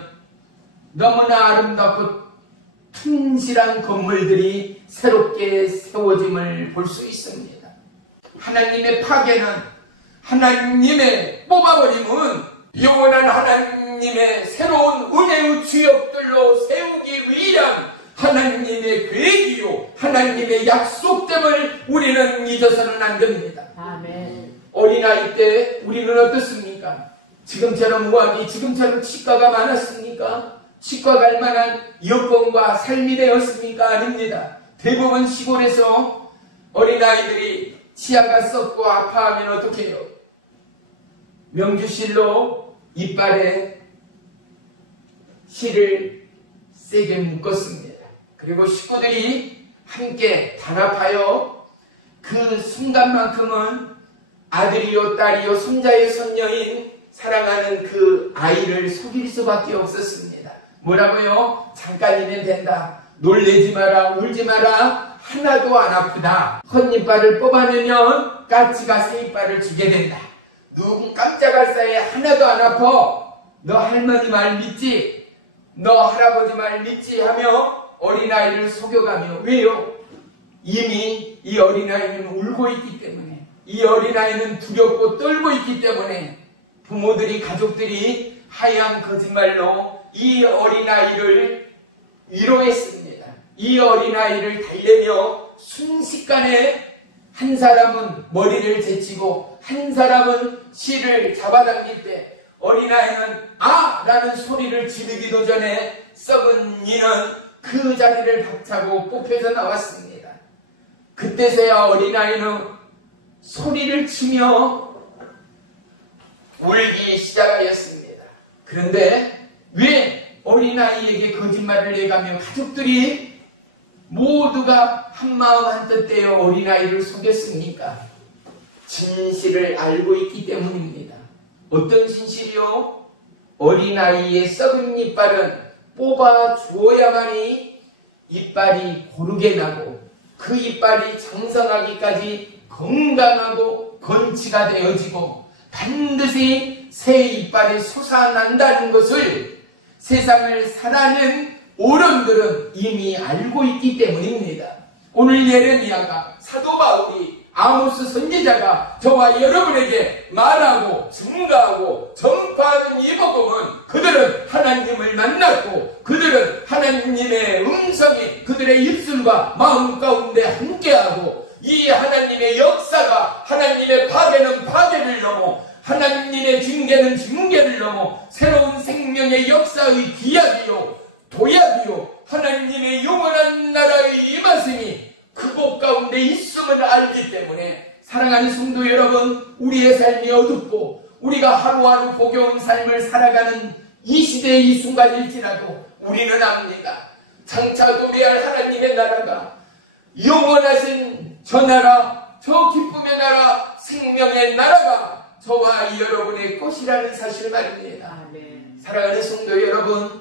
너무나 아름답고 튼실한 건물들이 새롭게 세워짐을 볼 수 있습니다. 하나님의 파괴는, 하나님의 뽑아버림은 영원한 하나님의 새로운 은혜의 주역들로 세우기 위한 하나님의 계획이요 하나님의 약속됨을 우리는 잊어서는 안 됩니다. 아멘. 어린아이 때 우리는 어떻습니까? 지금처럼 우아기, 지금처럼 치과가 많았습니까? 치과 갈 만한 여건과 삶이 되었습니까? 아닙니다. 대부분 시골에서 어린아이들이 치아가 썩고 아파하면 어떻게 해요? 명주실로 이빨에 실을 세게 묶었습니다. 그리고 식구들이 함께 단합하여 그 순간만큼은 아들이요 딸이요 손자요 손녀인 사랑하는 그 아이를 속일 수밖에 없었습니다. 뭐라고요? 잠깐이면 된다. 놀래지 마라. 울지 마라. 하나도 안 아프다. 헛이빨을 뽑아내면 까치가 새 이빨을 주게 된다. 누군 깜짝할 사이에 하나도 안 아파. 너 할머니 말 믿지? 너 할아버지 말 믿지? 하며 어린아이를 속여가며. 왜요? 이미 이 어린아이는 울고 있기 때문에, 이 어린아이는 두렵고 떨고 있기 때문에 부모들이, 가족들이 하얀 거짓말로 이 어린아이를 위로했습니다. 이 어린아이를 달래며 순식간에 한 사람은 머리를 제치고 한 사람은 실을 잡아당길 때 어린아이는 아! 라는 소리를 지르기도 전에 썩은 이는 그 자리를 박차고 뽑혀져 나왔습니다. 그때서야 어린아이는 소리를 치며 울기 시작하였습니다. 그런데 왜 어린아이에게 거짓말을 해가며 가족들이 모두가 한마음 한뜻되어 어린아이를 속였습니까? 진실을 알고 있기 때문입니다. 어떤 진실이요? 어린아이의 썩은 이빨은 뽑아 주어야만이 이빨이 고르게 나고 그 이빨이 장성하기까지 건강하고 건치가 되어지고 반드시 새 이빨이 솟아난다는 것을 세상을 살아낸 어른들은 이미 알고 있기 때문입니다. 오늘 예레미야가, 사도 바울이, 아모스 선지자가 저와 여러분에게 말하고 증가하고 전파하는 이 복음은 그들은 하나님을 만났고 그들은 하나님의 음성이 그들의 입술과 마음 가운데 함께하고 이 하나님의 역사가 하나님의 파괴는 파괴를 넘어 하나님의 징계는 징계를 넘어 새로운 생명의 역사의 기약이요 도약이요 하나님의 영원한 나라의 임하심이 그곳 가운데 있음을 알기 때문에 사랑하는 성도 여러분, 우리의 삶이 어둡고 우리가 하루하루 보겨온 삶을 살아가는 이 시대의 이 순간일지라도 우리는 압니다. 장차 노래할 하나님의 나라가 영원하신 저 나라, 저 기쁨의 나라, 생명의 나라가 저와 여러분의 것이라는 사실 말입니다. 아멘. 사랑하는 성도 여러분,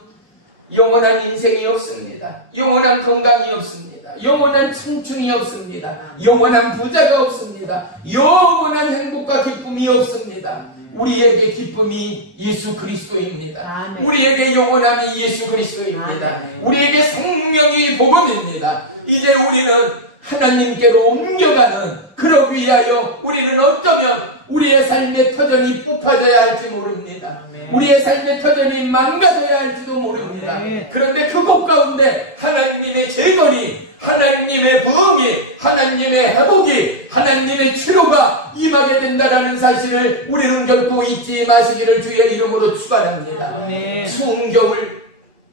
영원한 인생이 없습니다. 영원한 건강이 없습니다. 영원한 청춘이 없습니다. 영원한 부자가 없습니다. 영원한 행복과 기쁨이 없습니다. 우리에게 기쁨이 예수 그리스도입니다. 아멘. 우리에게 영원함이 예수 그리스도입니다. 아멘. 우리에게 생명이 복음입니다. 이제 우리는 하나님께로 옮겨가는, 그러기 위하여 우리는 어쩌면 우리의 삶의 터전이 뽑아져야 할지 모릅니다. 아멘. 우리의 삶의 터전이 망가져야 할지도 모릅니다. 아멘. 그런데 그곳 가운데 하나님의 재건이, 하나님의 부흥이, 하나님의 회복이, 하나님의 치료가 임하게 된다는 사실을 우리는 결코 잊지 마시기를 주의 이름으로 축원합니다. 아멘. 추운 겨울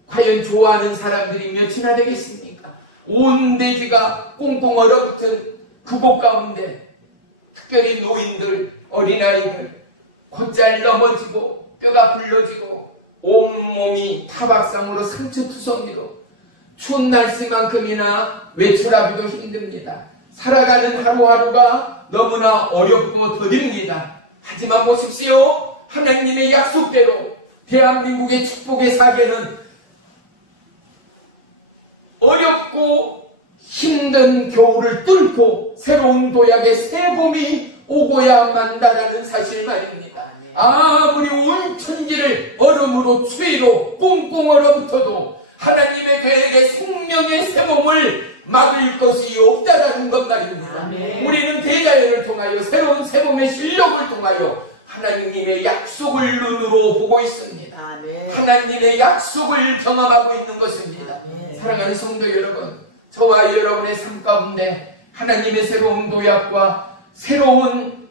과연 좋아하는 사람들이 몇이나 되겠습니까? 온 대지가 꽁꽁 얼어붙은 그곳 가운데 특별히 노인들, 어린아이들 곧잘 넘어지고 뼈가 불러지고 온몸이 타박상으로 상처투성이로 추운 날씨만큼이나 외출하기도 힘듭니다. 살아가는 하루하루가 너무나 어렵고 더딥니다. 하지만 보십시오. 하나님의 약속대로 대한민국의 축복의 사계는 어렵고 힘든 겨울을 뚫고 새로운 도약의 새 봄이 오고야 만다라는 사실 말입니다. 아무리 온 천지를 얼음으로 추위로 꽁꽁 얼어붙어도 하나님의 계획의 생명의 새 봄을 막을 것이 없다라는 것 말입니다. 아멘. 우리는 대자연을 통하여 새로운 새 봄의 실력을 통하여 하나님의 약속을 눈으로 보고 있습니다. 아멘. 하나님의 약속을 경험하고 있는 것입니다. 아멘. 사랑하는 성도 여러분, 저와 여러분의 삶 가운데 하나님의 새로운 도약과 새로운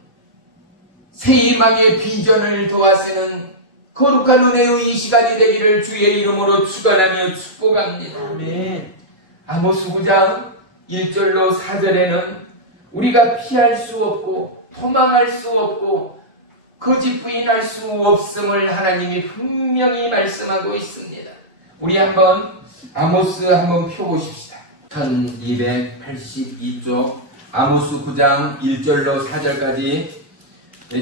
새 희망의 비전을 도와쓰는 거룩한 은혜의 이 시간이 되기를 주의 이름으로 축원하며 축복합니다. 아멘. 아모스 9장 1절로 4절에는 우리가 피할 수 없고 도망할 수 없고 거짓 부인할 수 없음을 하나님이 분명히 말씀하고 있습니다. 우리 한번 아모스 한번 펴보십시다. 1282쪽 아모스 9장 1절로 4절까지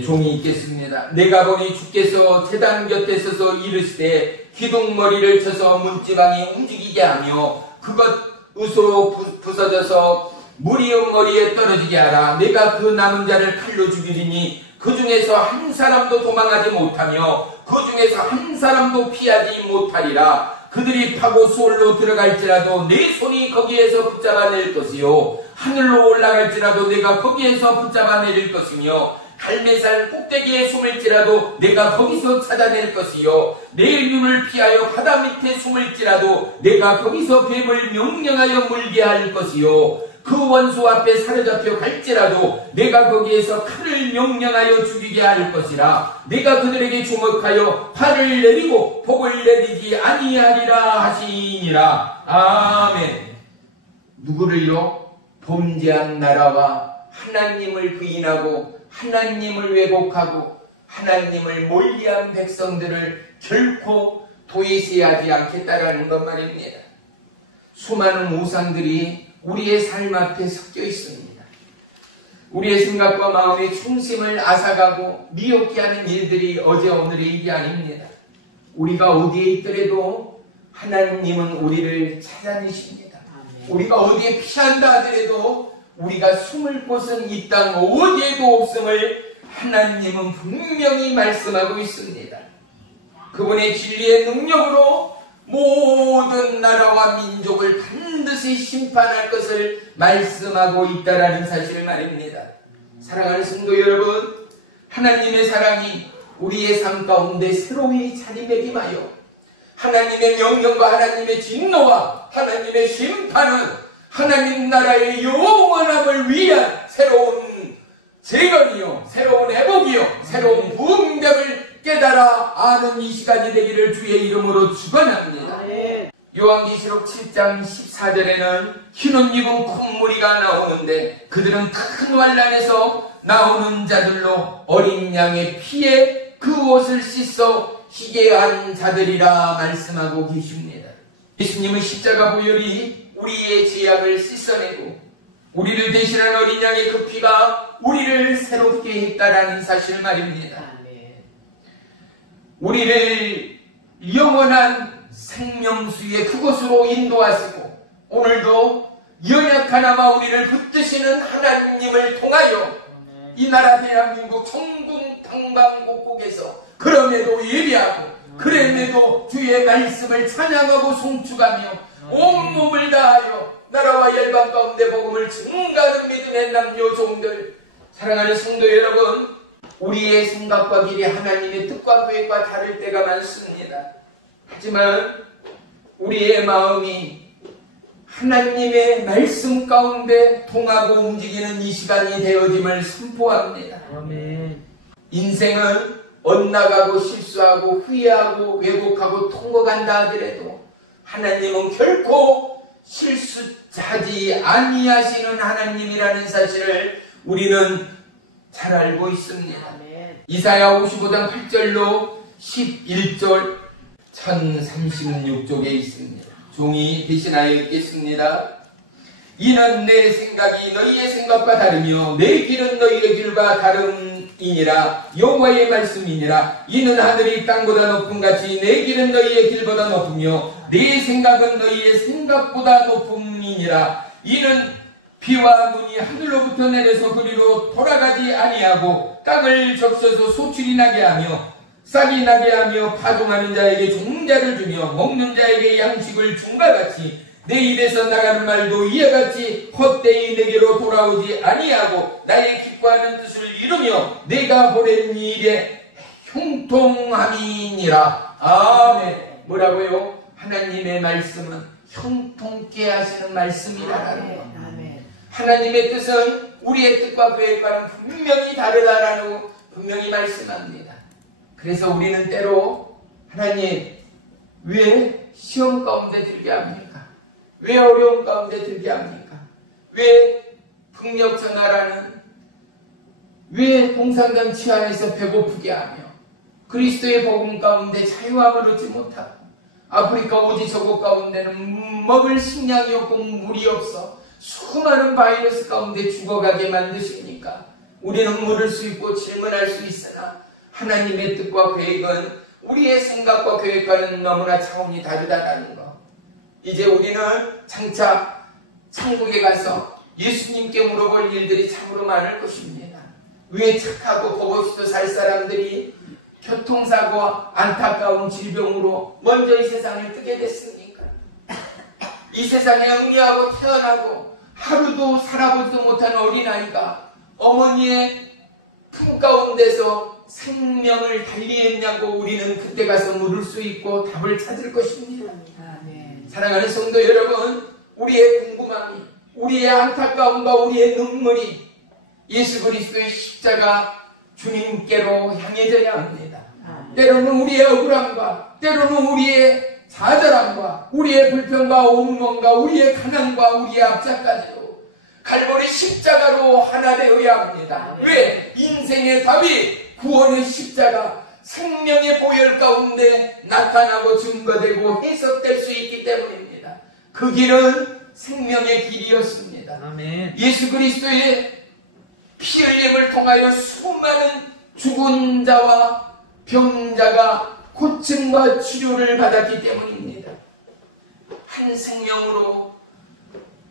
종이 있겠습니다. 내가 보니 주께서 제단 곁에 서서 이르시되 기둥머리를 쳐서 문지방이 움직이게 하며 그것 으로 부서져서 무리의 머리에 떨어지게 하라. 내가 그 남은 자를 칼로 죽이리니 그 중에서 한 사람도 도망하지 못하며 그 중에서 한 사람도 피하지 못하리라. 그들이 파고 수월로 들어갈지라도 내 손이 거기에서 붙잡아낼 것이요 하늘로 올라갈지라도 내가 거기에서 붙잡아내릴 것이며 갈매산 꼭대기에 숨을지라도 내가 거기서 찾아낼 것이요 내 눈을 피하여 바다 밑에 숨을지라도 내가 거기서 뱀을 명령하여 물게 할 것이요 그 원수 앞에 사로잡혀 갈지라도 내가 거기에서 칼을 명령하여 죽이게 할 것이라. 내가 그들에게 주목하여 화를 내리고 복을 내리지 아니하리라 하시니라. 아멘. 누구를요? 범죄한 나라와 하나님을 부인하고 하나님을 왜곡하고 하나님을 멀리한 백성들을 결코 도외시하지 않겠다라는 것 말입니다. 수많은 우상들이 우리의 삶 앞에 섞여 있습니다. 우리의 생각과 마음의 중심을 앗아가고 미혹게 하는 일들이 어제 오늘의 일이 아닙니다. 우리가 어디에 있더라도 하나님은 우리를 찾아내십니다. 우리가 어디에 피한다 하더라도 우리가 숨을 곳은 이 땅 어디에도 없음을 하나님은 분명히 말씀하고 있습니다. 그분의 진리의 능력으로 모든 나라와 민족을 반드시 심판할 것을 말씀하고 있다라는 사실을 말입니다. 사랑하는 성도 여러분, 하나님의 사랑이 우리의 삶 가운데 새로이 자리매김하여 하나님의 명령과 하나님의 진노와 하나님의 심판은 하나님 나라의 영원함을 위한 새로운 재건이요, 새로운 회복이요, 새로운 부흥됨을 깨달아 아는 이 시간이 되기를 주의 이름으로 축원합니다. 요한계시록 7장 14절에는 흰옷 입은 큰 무리가 나오는데 그들은 큰 환난에서 나오는 자들로 어린 양의 피에 그 옷을 씻어 희게 한 자들이라 말씀하고 계십니다. 예수님의 십자가 보혈이 우리의 죄악을 씻어내고 우리를 대신한 어린 양의 그 피가 우리를 새롭게 했다라는 사실 말입니다. 우리를 영원한 생명수의 그곳으로 인도하시고 오늘도 연약하나마 우리를 붙드시는 하나님을 통하여 이 나라 대한민국 전국 방방곡곡에서 그럼에도 예비하고 그럼에도 주의 말씀을 찬양하고 송축하며 온몸을 다하여 나라와 열방 가운데 복음을 증가하는 믿음의 남녀 종들, 사랑하는 성도 여러분, 우리의 생각과 길이 하나님의 뜻과 계획과 다를 때가 많습니다. 하지만 우리의 마음이 하나님의 말씀 가운데 통하고 움직이는 이 시간이 되어짐을 선포합니다. 아멘. 인생은 엇나가고 실수하고 후회하고 왜곡하고 통곡한다 하더라도 하나님은 결코 실수하지 아니하시는 하나님이라는 사실을 우리는 잘 알고 있습니다. 아멘. 이사야 55장 8절로 11절 1036쪽에 있습니다. 종이 대신하여 읽겠습니다. 이는 내 생각이 너희의 생각과 다르며 내 길은 너희의 길과 다름이니라. 여호와의 말씀이니라. 이는 하늘이 땅보다 높음 같이 내 길은 너희의 길보다 높으며 내 생각은 너희의 생각보다 높음이니라. 이는 비와 눈이 하늘로부터 내려서 그리로 돌아가지 아니하고 땅을 적셔서 소출이 나게 하며 싹이 나게 하며 파종하는 자에게 종자를 주며 먹는 자에게 양식을 줌과 같이 내 입에서 나가는 말도 이와 같이 헛되이 내게로 돌아오지 아니하고 나의 기뻐하는 뜻을 이루며 내가 보낸 일에 형통함이니라. 아멘. 뭐라고요? 하나님의 말씀은 형통케 하시는 말씀이라는 것. 아멘. 하나님의 뜻은 우리의 뜻과 계획과는 분명히 다르다라는 분명히 말씀합니다. 그래서 우리는 때로 하나님 왜 시험 가운데 들게 합니까? 왜 어려움 가운데 들게 합니까? 왜 북녘전하라는 왜 동산강 치안에서 배고프게 하며 그리스도의 복음 가운데 자유함을 얻지 못하고 아프리카 오지 저곳 가운데는 먹을 식량이 없고 물이 없어 수많은 바이러스 가운데 죽어가게 만드십니까? 우리는 물을 수 있고 질문할 수 있으나 하나님의 뜻과 계획은 우리의 생각과 계획과는 너무나 차원이 다르다는 것. 이제 우리는 장차 천국에 가서 예수님께 물어볼 일들이 참으로 많을 것입니다. 왜 착하고 보고싶어 살 사람들이 교통사고와 안타까운 질병으로 먼저 이 세상을 뜨게 됐습니까? 이 세상에 응리하고 태어나고 하루도 살아보지도 못한 어린아이가 어머니의 품 가운데서 생명을 달리했냐고 우리는 그때 가서 물을 수 있고 답을 찾을 것입니다. 아멘. 사랑하는 성도 여러분, 우리의 궁금함이, 우리의 안타까움과 우리의 눈물이 예수 그리스도의 십자가 주님께로 향해져야 합니다. 때로는 우리의 억울함과 때로는 우리의 좌절함과 우리의 불평과 온몸과 우리의 가난과 우리의 압착까지도 갈보리 십자가로 하나 되어야 합니다. 왜? 인생의 답이 구원의 십자가, 생명의 보혈 가운데 나타나고 증거되고 해석될 수 있기 때문입니다. 그 길은 생명의 길이었습니다. 아멘. 예수 그리스도의 피 흘림을 통하여 수많은 죽은 자와 병자가 고침과 치료를 받았기 때문입니다. 한 생명으로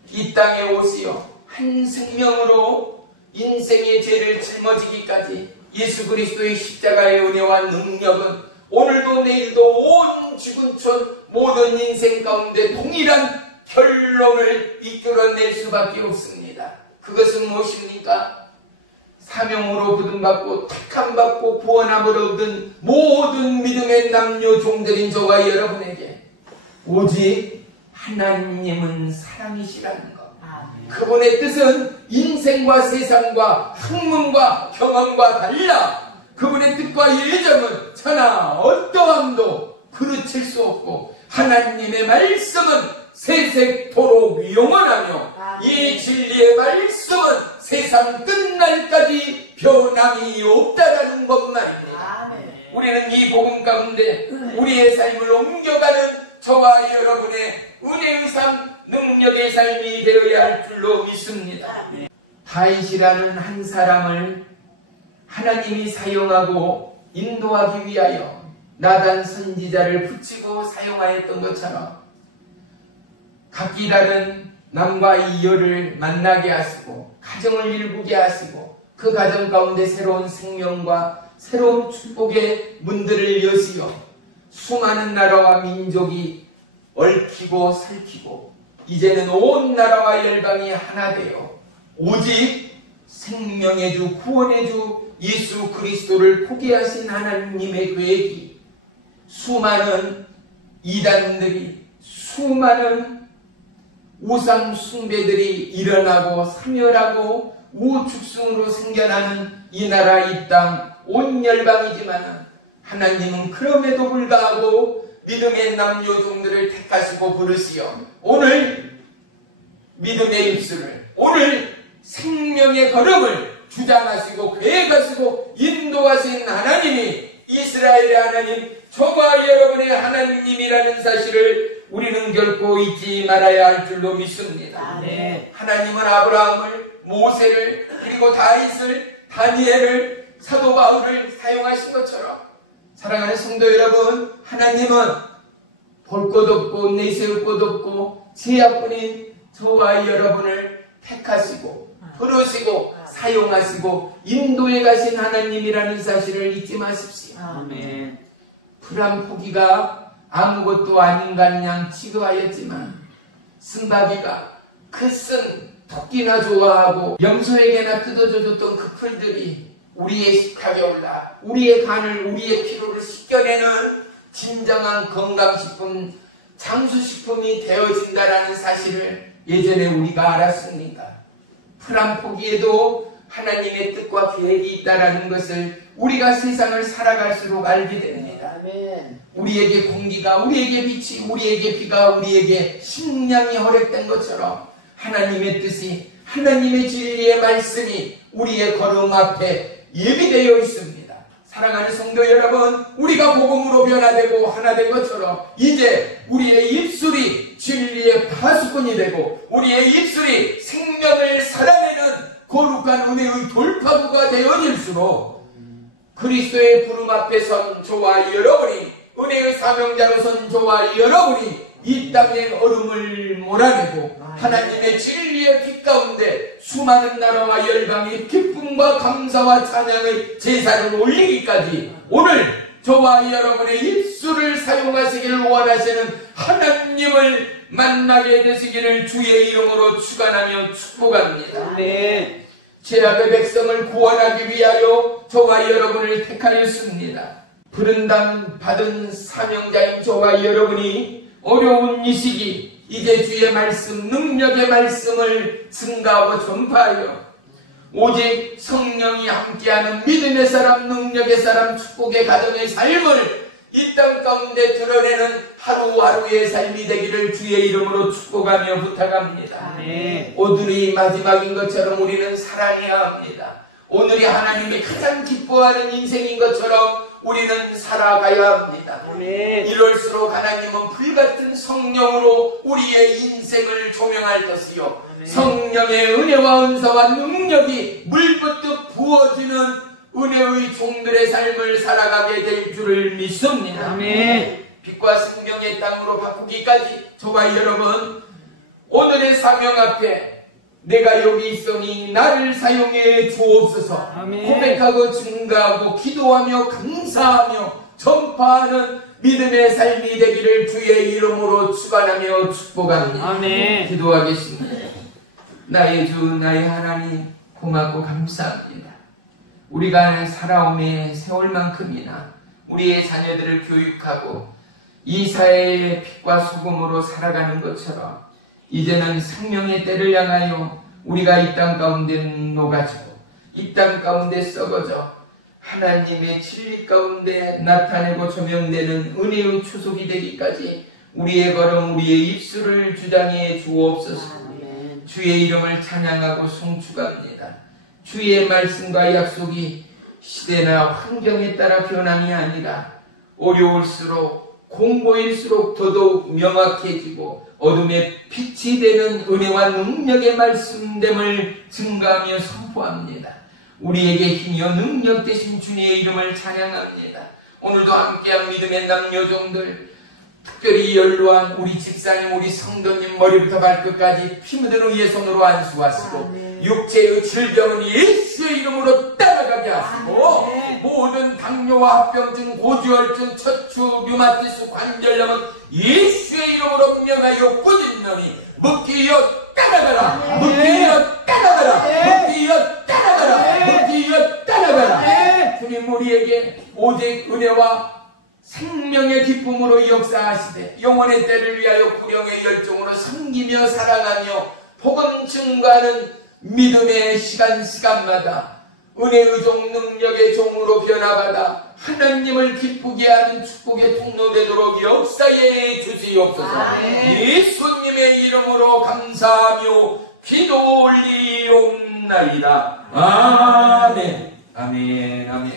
이 땅에 오시어 한 생명으로 인생의 죄를 짊어지기까지 예수 그리스도의 십자가의 은혜와 능력은 오늘도 내일도 온 지구촌 모든 인생 가운데 동일한 결론을 이끌어낼 수밖에 없습니다. 그것은 무엇입니까? 사명으로 부름받고 택함받고 구원함을 얻은 모든 믿음의 남녀 종들인 저와 여러분에게 오직 하나님은 사랑이시라는 것. 그분의 뜻은 인생과 세상과 학문과 경험과 달라. 그분의 뜻과 예정은 천하 어떠함도 그르칠 수 없고 하나님의 말씀은 세세토록 영원하며 이 진리의 말씀은 세상 끝날까지 변함이 없다라는 것만입니다. 아멘. 우리는 이 복음 가운데 우리의 삶을 옮겨가는 저와 여러분의 은혜의 삶, 능력의 삶이 되어야 할 줄로 믿습니다. 다윗이라는 한 사람을 하나님이 사용하고 인도하기 위하여 나단 선지자를 붙이고 사용하였던 것처럼 각기 다른 남과 이여를 만나게 하시고 가정을 일구게 하시고 그 가정 가운데 새로운 생명과 새로운 축복의 문들을 여시어 수많은 나라와 민족이 얽히고 살피고 이제는 온 나라와 열방이 하나 되어 오직 생명의 주 구원의 주 예수 그리스도를 포기하신 하나님의 계획이 수많은 이단들이 수많은 우상 숭배들이 일어나고 사멸하고 우후죽순으로 생겨나는 이 나라 이 땅 온 열방이지만 하나님은 그럼에도 불구하고 믿음의 남녀종들을 택하시고 부르시어 오늘 믿음의 입술을 오늘 생명의 걸음을 주장하시고 계획하시고 인도하신 하나님이 이스라엘의 하나님 저와 여러분의 하나님이라는 사실을 우리는 결코 잊지 말아야 할 줄로 믿습니다. 네. 하나님은 아브라함을 모세를 그리고 다윗을 다니엘을 사도 바울을 사용하신 것처럼 사랑하는 성도 여러분 하나님은 볼 것 없고 내세울 것 없고 제약뿐인 저와 여러분을 택하시고 부르시고 사용하시고 인도해 가신 하나님이라는 사실을 잊지 마십시오. 아멘. 풀한 포기가 아무것도 아닌 간 양 취급하였지만 쓴바귀가 그 쓴 토끼나 좋아하고 염소에게나 뜯어줘줬던 그 풀들이 우리의 식탁에 올라 우리의 간을 우리의 피로를 씻겨내는 진정한 건강식품 장수식품이 되어진다라는 사실을 예전에 우리가 알았습니다. 풀한 포기에도 하나님의 뜻과 계획이 있다라는 것을 우리가 세상을 살아갈수록 알게 됩니다. 아멘. 우리에게 공기가 우리에게 빛이 우리에게 비가 우리에게 식량이 허락된 것처럼 하나님의 뜻이 하나님의 진리의 말씀이 우리의 걸음 앞에 예비되어 있습니다. 사랑하는 성도 여러분 우리가 복음으로 변화되고 하나 된 것처럼 이제 우리의 입술이 진리의 파수꾼이 되고 우리의 입술이 생명을 살아내는 거룩한 은혜의 돌파구가 되어질수록 그리스도의 부름 앞에 선 저와 여러분이 은혜의 사명자로 선 저와 여러분이 이 땅의 얼음을 몰아내고 하나님의 진리의 빛 가운데 수많은 나라와 열방이 기쁨과 감사와 찬양의 제사를 올리기까지 오늘 저와 여러분의 입술을 사용하시기를 원하시는 하나님을 만나게 되시기를 주의 이름으로 축원하며 축복합니다. 네. 죄악의 백성을 구원하기 위하여 저와 여러분을 택하였습니다. 부른당 받은 사명자인 저와 여러분이 어려운 이 시기 이제 주의 말씀 능력의 말씀을 증가하고 전파하여 오직 성령이 함께하는 믿음의 사람 능력의 사람 축복의 가정의 삶을 이 땅 가운데 드러내는 하루하루의 삶이 되기를 주의 이름으로 축복하며 부탁합니다. 네. 오늘이 마지막인 것처럼 우리는 살아내야 합니다. 오늘이 하나님이 가장 기뻐하는 인생인 것처럼 우리는 살아가야 합니다. 아멘. 이럴수록 하나님은 불같은 성령으로 우리의 인생을 조명할 것이요 성령의 은혜와 은사와 능력이 물붓듯 부어지는 은혜의 종들의 삶을 살아가게 될 줄을 믿습니다. 아멘. 빛과 생명의 땅으로 바꾸기까지 저와 여러분 오늘의 사명 앞에 내가 여기 있으니 나를 사용해 주옵소서. 아멘. 고백하고 증가하고 기도하며 감사하며 전파하는 믿음의 삶이 되기를 주의 이름으로 축원하며 축복합니다. 아멘. 기도하겠습니다. 나의 주 나의 하나님 고맙고 감사합니다. 우리가 살아옴의 세월만큼이나 우리의 자녀들을 교육하고 이 사회의 빛과 소금으로 살아가는 것처럼 이제는 생명의 때를 향하여 우리가 이 땅 가운데 녹아지고 이 땅 가운데 썩어져 하나님의 진리 가운데 나타내고 조명되는 은혜의 추속이 되기까지 우리의 걸음 우리의 입술을 주장해 주옵소서. 주의 이름을 찬양하고 송축합니다. 주의 말씀과 약속이 시대나 환경에 따라 변함이 아니라 어려울수록 공고일수록 더더욱 명확해지고 어둠의 빛이 되는 은혜와 능력의 말씀됨을 증가하며 선포합니다. 우리에게 힘이요 능력 되신 주님의 이름을 찬양합니다. 오늘도 함께한 믿음의 남녀종들, 특별히 연로한 우리 집사님, 우리 성도님 머리부터 발끝까지 피 묻은 의의 손으로 안수하시고 육체의 질병은 예수의 이름으로 따라가게 하시고 모든 당뇨와 합병증, 고지혈증, 척추, 류마티스, 관절염은 예수의 이름으로 명하여 꾸짖노니 먹기여 따라가라, 먹기여 따라가라, 먹기여 따라가라, 먹기여 따라가라. 주님 우리에게 오직 은혜와 생명의 기쁨으로 역사하시되 영원의 때를 위하여 구령의 열정으로 섬기며 사랑하며 복음 증거하는 믿음의 시간마다 은혜의 종, 능력의 종으로 변화받아 하나님을 기쁘게 하는 축복의 통로 되도록 역사해 주시옵소서. 예수님의 이름으로 감사하며 기도 올리옵나이다. 아멘. 아멘. 아멘.